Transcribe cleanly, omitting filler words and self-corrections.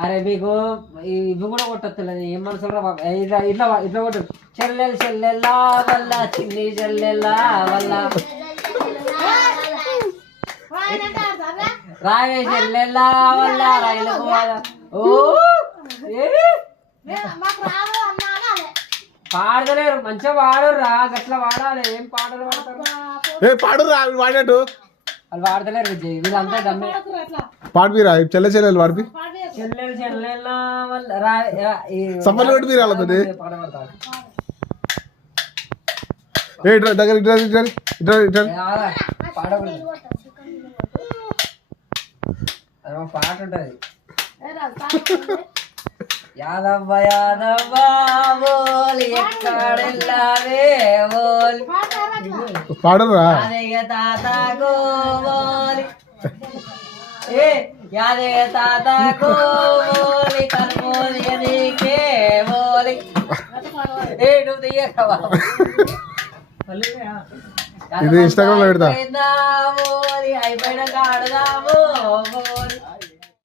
అరే మీకు ఇవి కూడా కొట్టలేదు ఏం మనసులో ఇట్లా ఇట్లా ఇట్లా కొట్టు చెల్లెలు చెల్లెల్లా వల్ల చిన్ని చెల్లెల్లా వల్ల రావే చెల్లెల్లా వల్ల రైలుకు ఓ పాడలేరు మంచిగా పాడరు రా గట్లా పాడాలి ఏం పాటలు పాడతారు పాడు రా వాడినట్టు వాళ్ళు పాడతలేరు విజయ్ వీళ్ళంతా దమ్మే పాడిపిరా చెల్లె చెల్లెలు పాడిపి చెల్లెలు చెల్లెల్లా వల్ల సఫలు కొట్టి మీరు వాళ్ళతో దగ్గర ఇట్లా ఇట్లా ఇట్లా ఇట్లా పాడకూడదు పాట ఉంటది యాదవ్వ యాదవ్వ బోలి ఎక్కడెళ్ళావే బోలి పాడరా యాదయ్య తాతకు బోలి ఏ యాదయ్య తాతకు బోలి కనుమోలి నీకే బోలి ఏ నువ్వు తీయకవా ఇది ఇన్స్టాగ్రామ్ లో పెడతా బోలి అయిపోయిన కాడదాము బోలి